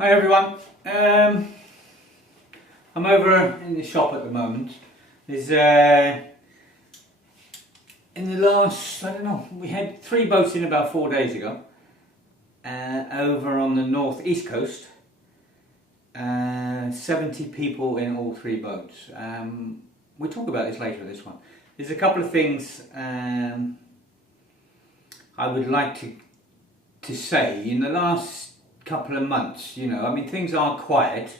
Hi everyone. I'm over in the shop at the moment. There's in the last, I don't know, we had 3 boats in about 4 days ago. Over on the northeast coast. 70 people in all 3 boats. We'll talk about this later, this one. There's a couple of things I would like to say. In the last couple of months, you know, I mean, things are quiet,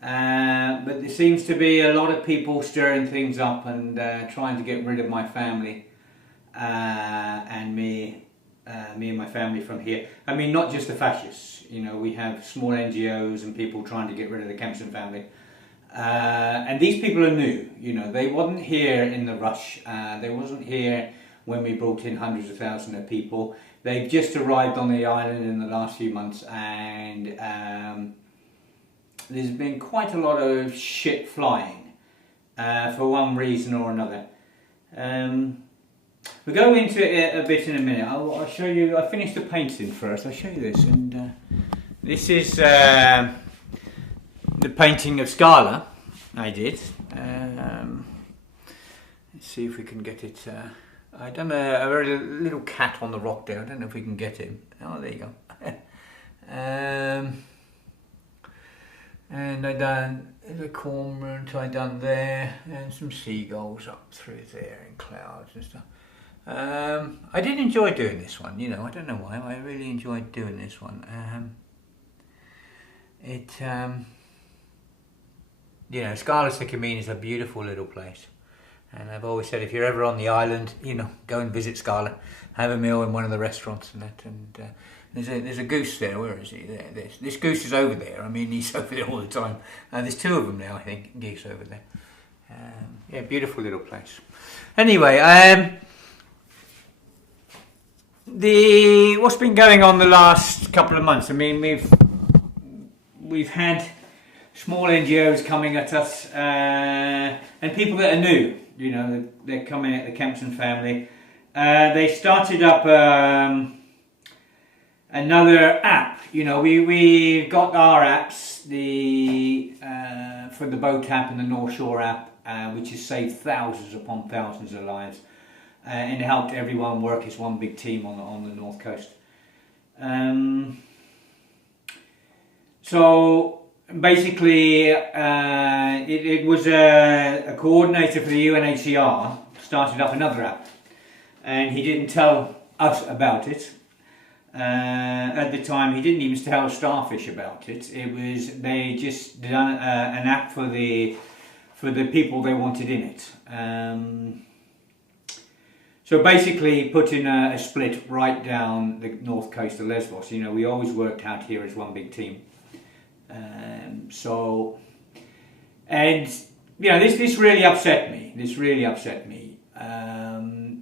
but there seems to be a lot of people stirring things up and trying to get rid of my family and me and my family from here. I mean, not just the fascists, you know, we have small NGOs and people trying to get rid of the Kempson family. And these people are new, you know, they wasn't here in the rush, they wasn't here when we brought in hundreds of thousands of people. They've just arrived on the island in the last few months, and there's been quite a lot of shit flying for one reason or another. We'll go into it a bit in a minute. I'll show you. I finished the painting first. I'll show you this, and this is the painting of Scala I did. Let's see if we can get it. I done a very little cat on the rock there. I don't know if we can get him. Oh, there you go. And I done the cormorant. I done there, and some seagulls up through there in clouds and stuff. I did enjoy doing this one. You know, I don't know why. I really enjoyed doing this one. You know, Scala Sycamine is a beautiful little place. And I've always said, if you're ever on the island, you know, go and visit Scala, have a meal in one of the restaurants and that. And there's a goose there. Where is he? There. This goose is over there. I mean, he's over there all the time. There's 2 of them now, I think, geese over there. Yeah, beautiful little place. Anyway, what's been going on the last couple of months? I mean, we've had small NGOs coming at us, and people that are new. You know, they're coming at the Kempson family. They started up another app. You know, we got our apps, for the boat app and the North Shore app, which has saved thousands upon thousands of lives, and helped everyone work as one big team on the North Coast. So basically, it was a coordinator for the UNHCR started up another app, and he didn't tell us about it. At the time, he didn't even tell Starfish about it. They just done an app for the people they wanted in it. So basically, put in a split right down the north coast of Lesbos. You know, we always worked out here as one big team. And you know, this really upset me.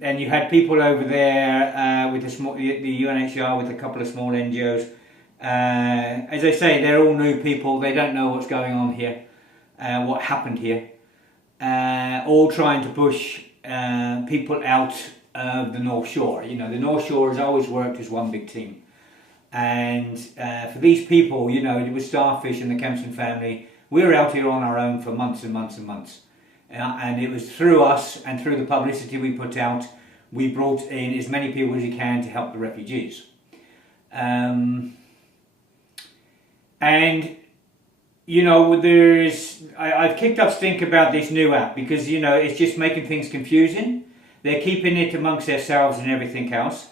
And you had people over there with the UNHCR with a couple of small NGOs. As I say, they're all new people. They don't know what's going on here, what happened here. All trying to push people out of the North Shore. You know, the North Shore has always worked as one big team. And for these people, you know, it was Starfish and the Kempson family. We were out here on our own for months and months and months. And it was through us and through the publicity we put out, we brought in as many people as we can to help the refugees. And, you know, I've kicked up stink about this new app because, you know, it's just making things confusing. They're keeping it amongst themselves and everything else.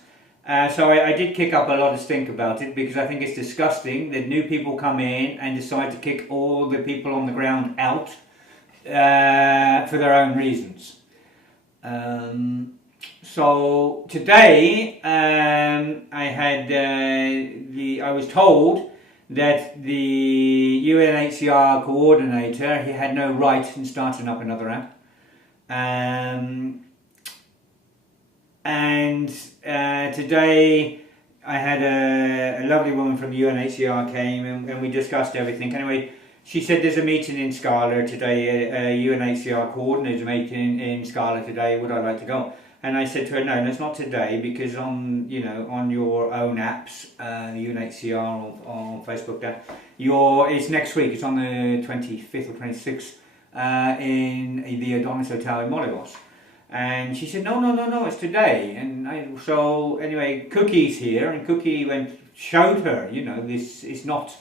So I did kick up a lot of stink about it because I think it's disgusting that new people come in and decide to kick all the people on the ground out for their own reasons. So today I was told that the UNHCR coordinator, he had no right in starting up another app. And today I had a lovely woman from the UNHCR came and we discussed everything. Anyway, she said there's a meeting in Scala today, a UNHCR coordinator meeting in Scala today, would I like to go? And I said to her, no, it's not today, because on your own apps, UNHCR on Facebook, It's next week. It's on the 25th or 26th in the Adonis Hotel in Molivos. And she said, no, it's today. And so anyway, Cookie's here, and Cookie showed her, this is not,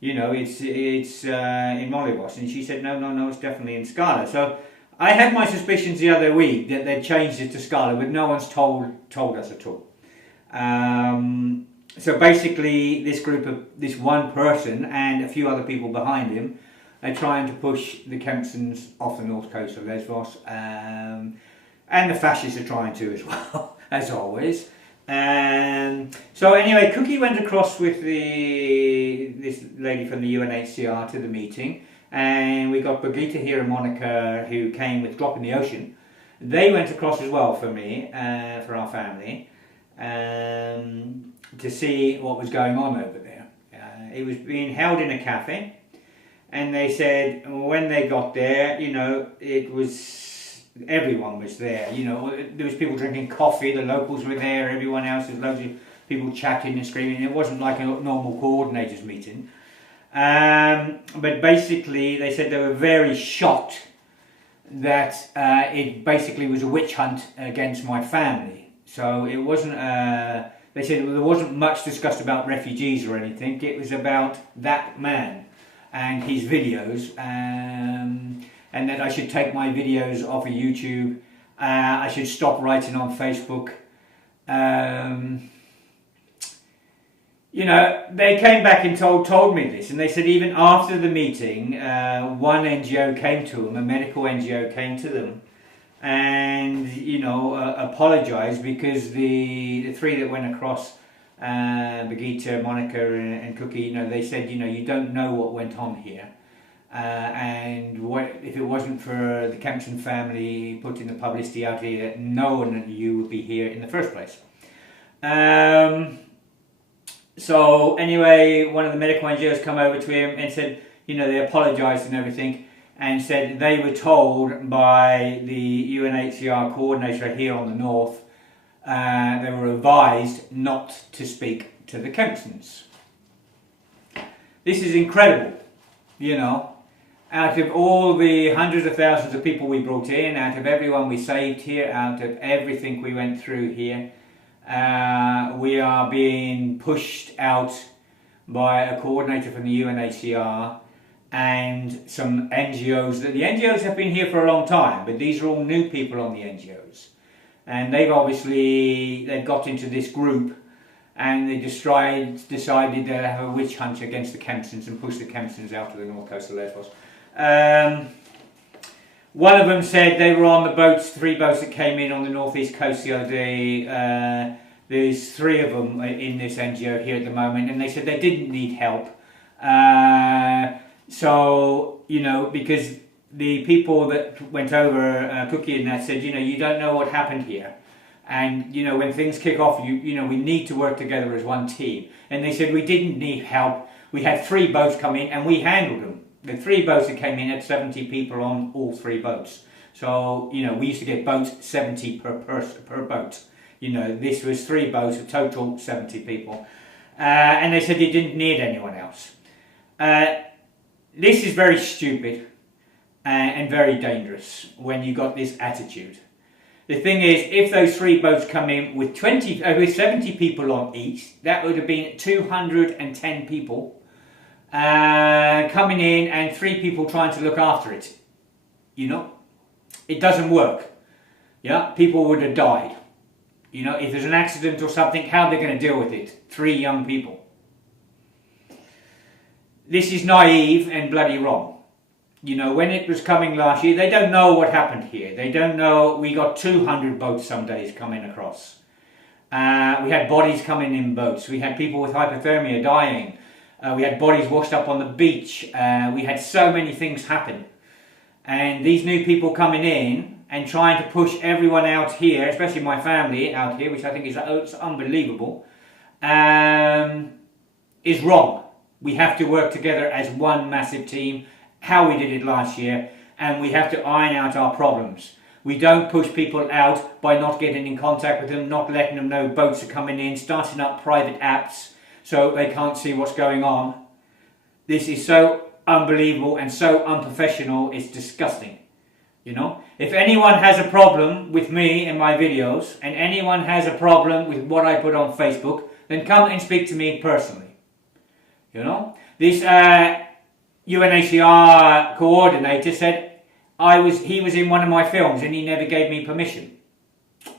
it's in Molivos. And she said, no, it's definitely in Scala. So I had my suspicions the other week that they'd changed it to Scala, but no one's told us at all. So basically, this one person and a few other people behind him are trying to push the Kempsons off the north coast of Lesbos, and the fascists are trying to as well, as always. So anyway, Cookie went across with this lady from the UNHCR to the meeting, and we got Brigitte here and Monica, who came with Drop in the Ocean. They went across as well for me, for our family, to see what was going on over there. It was being held in a cafe, and they said when they got there, everyone was there. There was people drinking coffee, the locals were there, everyone else, there's loads of people chatting and screaming. It wasn't like a normal coordinators meeting. But basically they said they were very shocked that it basically was a witch hunt against my family. So it wasn't, they said there wasn't much discussed about refugees or anything. It was about that man and his videos, and that I should take my videos off of YouTube. I should stop writing on Facebook. They came back and told me this, and they said even after the meeting, one NGO came to them, a medical NGO came to them, and apologised because the three that went across, Brigitte, Monica, and Cookie, they said, you don't know what went on here. And if it wasn't for the Kempson family putting the publicity out here, no one of you would be here in the first place. So anyway, one of the medical NGOs come over to him and said, they apologised and everything, and said they were told by the UNHCR coordinator here on the north, they were advised not to speak to the Kempsons. This is incredible, Out of all the hundreds of thousands of people we brought in, out of everyone we saved here, out of everything we went through here, we are being pushed out by a coordinator from the UNHCR and some NGOs. The NGOs have been here for a long time, but these are all new people on the NGOs. And they've got into this group, and they decided to have a witch hunt against the Kempsons and push the Kempsons out to the north coast of Lesbos. One of them said they were on the boats, 3 boats that came in on the northeast coast the other day. There's 3 of them in this NGO here at the moment, and they said they didn't need help. Because the people that went over, Cookie and that, said, you don't know what happened here. And, when things kick off, we need to work together as one team. And they said we didn't need help. We had 3 boats come in and we handled them. The 3 boats that came in had 70 people on all 3 boats. So, we used to get boats 70 per boat. This was 3 boats, a total 70 people. And they said they didn't need anyone else. This is very stupid and very dangerous when you got this attitude. The thing is, if those 3 boats come in with 70 people on each, that would have been 210 people coming in and 3 people trying to look after it. It doesn't work. People would have died. If there's an accident or something, how are they going to deal with it? 3 young people. This is naive and bloody wrong. When it was coming last year, they don't know what happened here. They don't know. We got 200 boats some days coming across. We had bodies coming in boats. We had people with hypothermia dying. We had bodies washed up on the beach. We had so many things happen. And these new people coming in and trying to push everyone out here, especially my family out here, which I think is unbelievable, is wrong. We have to work together as one massive team, how we did it last year, and we have to iron out our problems. We don't push people out by not getting in contact with them, not letting them know boats are coming in, starting up private apps so they can't see what's going on. This is so unbelievable and so unprofessional, it's disgusting. You know, if anyone has a problem with me and my videos, and anyone has a problem with what I put on Facebook, then come and speak to me personally. You know, this UNHCR coordinator said he was in one of my films and he never gave me permission.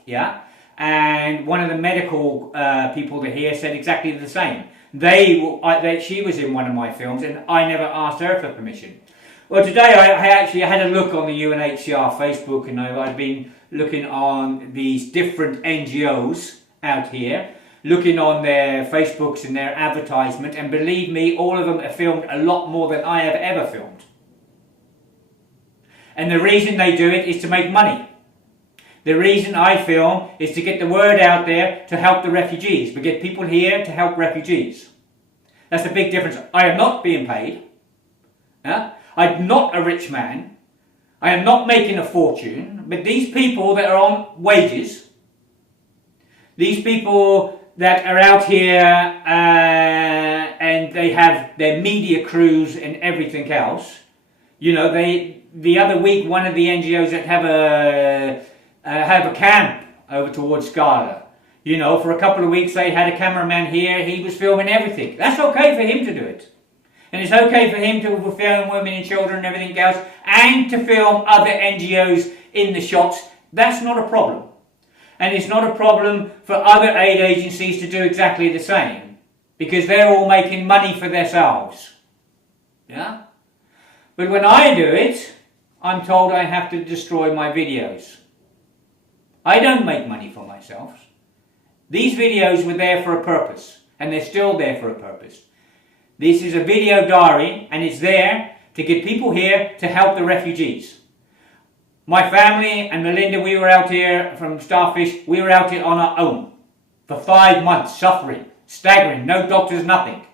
Yeah, and one of the medical people here said exactly the same. She was in one of my films and I never asked her for permission. Well, today I actually had a look on the UNHCR Facebook, and I've been looking on these different NGOs out here, looking on their Facebooks and their advertisement, and believe me, all of them have filmed a lot more than I have ever filmed. And the reason they do it is to make money. The reason I film is to get the word out there to help the refugees. We get people here to help refugees. That's the big difference. I am not being paid. Yeah? I'm not a rich man. I am not making a fortune. But these people that are on wages, these people that are out here and they have their media crews and everything else, you know, the other week one of the NGOs that have a camp over towards Scala, you know, for a couple of weeks they had a cameraman here, he was filming everything. That's okay for him to do it. And it's okay for him to film women and children and everything else, and to film other NGOs in the shots. That's not a problem. And it's not a problem for other aid agencies to do exactly the same, because they're all making money for themselves. Yeah? But when I do it, I'm told I have to destroy my videos. I don't make money for myself. These videos were there for a purpose, and they're still there for a purpose. This is a video diary, and it's there to get people here to help the refugees. My family and Melinda, we were out here from Starfish, we were out here on our own for 5 months, suffering, staggering, no doctors, nothing.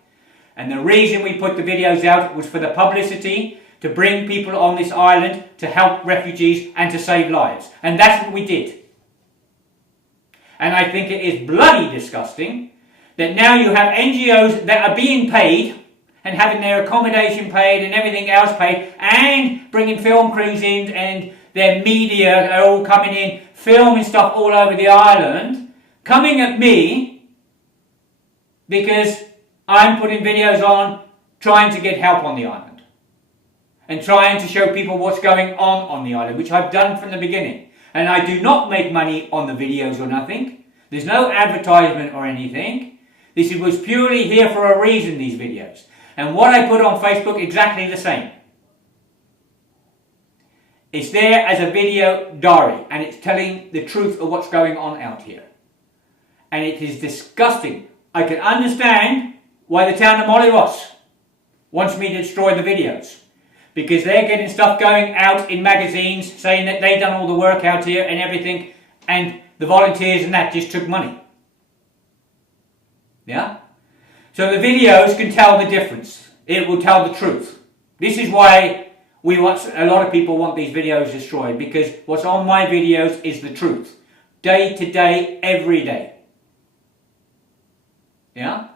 And the reason we put the videos out was for the publicity, to bring people on this island to help refugees and to save lives. And that's what we did. And I think it is bloody disgusting that now you have NGOs that are being paid and having their accommodation paid and everything else paid, and bringing film crews in, and their media are all coming in, filming stuff all over the island, coming at me because I'm putting videos on trying to get help on the island and trying to show people what's going on the island, which I've done from the beginning. And I do not make money on the videos or nothing. There's no advertisement or anything. This was purely here for a reason, these videos. And what I put on Facebook, exactly the same. It's there as a video diary, and it's telling the truth of what's going on out here. And it is disgusting. I can understand why the town of Mollyross wants me to destroy the videos, because they're getting stuff going out in magazines saying that they've done all the work out here and everything, and the volunteers and that just took money. Yeah? So the videos can tell the difference. It will tell the truth. This is why a lot of people want these videos destroyed, because what's on my videos is the truth. Day to day, every day. Yeah?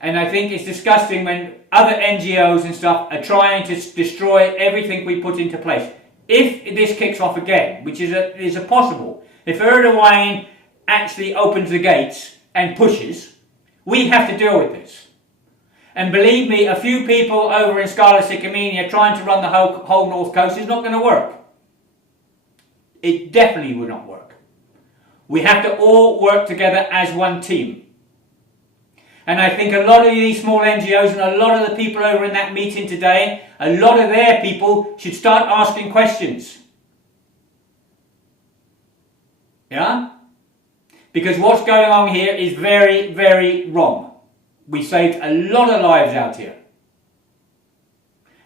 And I think it's disgusting when other NGOs and stuff are trying to destroy everything we put into place. If this kicks off again, which is a possible, if Erdogan actually opens the gates and pushes, we have to deal with this. And believe me, a few people over in Scala Sicamenia trying to run the whole north coast is not going to work. It definitely would not work. We have to all work together as one team. And I think a lot of these small NGOs and a lot of the people over in that meeting today, a lot of their people should start asking questions. Yeah? Because what's going on here is very, very wrong. We saved a lot of lives out here.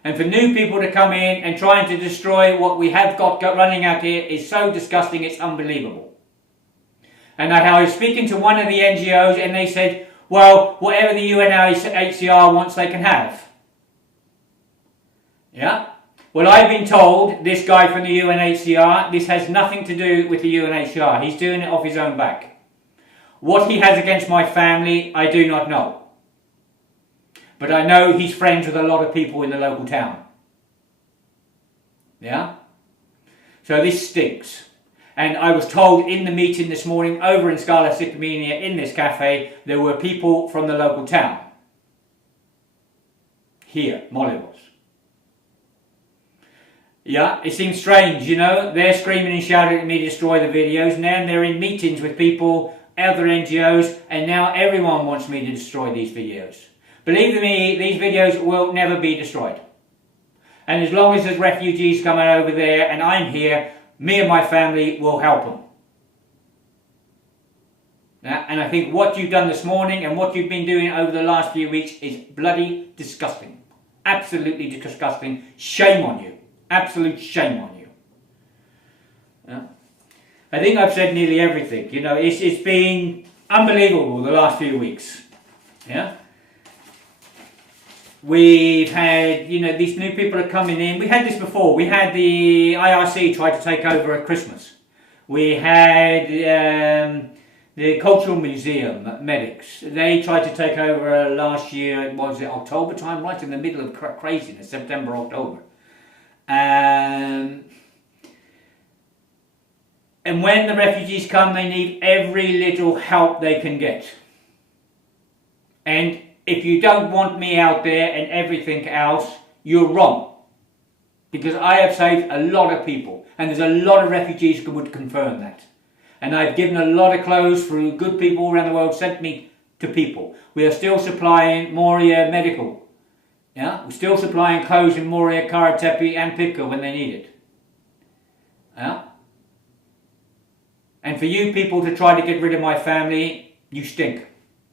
And for new people to come in and trying to destroy what we have got running out here is so disgusting, it's unbelievable. And I was speaking to one of the NGOs and they said, well, whatever the UNHCR wants, they can have. Yeah? Well, I've been told, this guy from the UNHCR, this has nothing to do with the UNHCR. He's doing it off his own back. What he has against my family, I do not know. But I know he's friends with a lot of people in the local town. Yeah? So this stinks. And I was told in the meeting this morning over in Scala Siciliana in this cafe, there were people from the local town. Here, Molivos. Yeah, it seems strange, you know. They're screaming and shouting at me to destroy the videos, and then they're in meetings with people, other NGOs, and now everyone wants me to destroy these videos. Believe me, these videos will never be destroyed. And as long as there's refugees coming over there and I'm here, me and my family will help them. And I think what you've done this morning and what you've been doing over the last few weeks is bloody disgusting. Absolutely disgusting. Shame on you. Absolute shame on you. Yeah. I think I've said nearly everything. You know, it's been unbelievable the last few weeks. Yeah. We've had, you know, these new people are coming in. We had this before. We had the IRC try to take over at Christmas. We had the Cultural Museum medics. They tried to take over last year, what was it, October time? Right in the middle of craziness, September, October. And when the refugees come, they need every little help they can get. And if you don't want me out there and everything else, you're wrong. Because I have saved a lot of people. And there's a lot of refugees who would confirm that. And I've given a lot of clothes through good people around the world, sent me to people. We are still supplying Moria Medical. Yeah? We're still supplying clothes in Moria, Karatepe and Pipka when they need it. Yeah? And for you people to try to get rid of my family, you stink.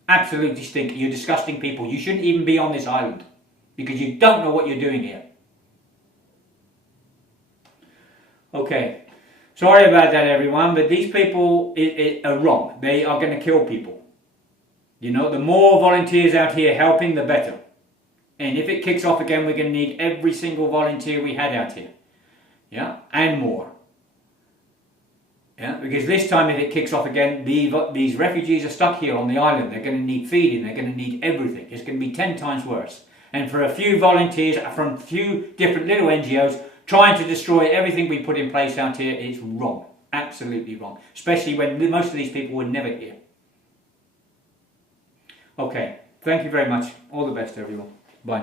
Absolutely stink. You're disgusting people. You shouldn't even be on this island. Because you don't know what you're doing here. Okay. Sorry about that, everyone. But these people are wrong. They are going to kill people. You know, the more volunteers out here helping, the better. And if it kicks off again, we're going to need every single volunteer we had out here. Yeah? And more. Yeah, because this time if it kicks off again, these refugees are stuck here on the island. They're going to need feeding, they're going to need everything. It's going to be 10 times worse. And for a few volunteers from a few different little NGOs trying to destroy everything we put in place out here, it's wrong. Absolutely wrong. Especially when most of these people were never here. Okay, thank you very much. All the best, everyone. Bye.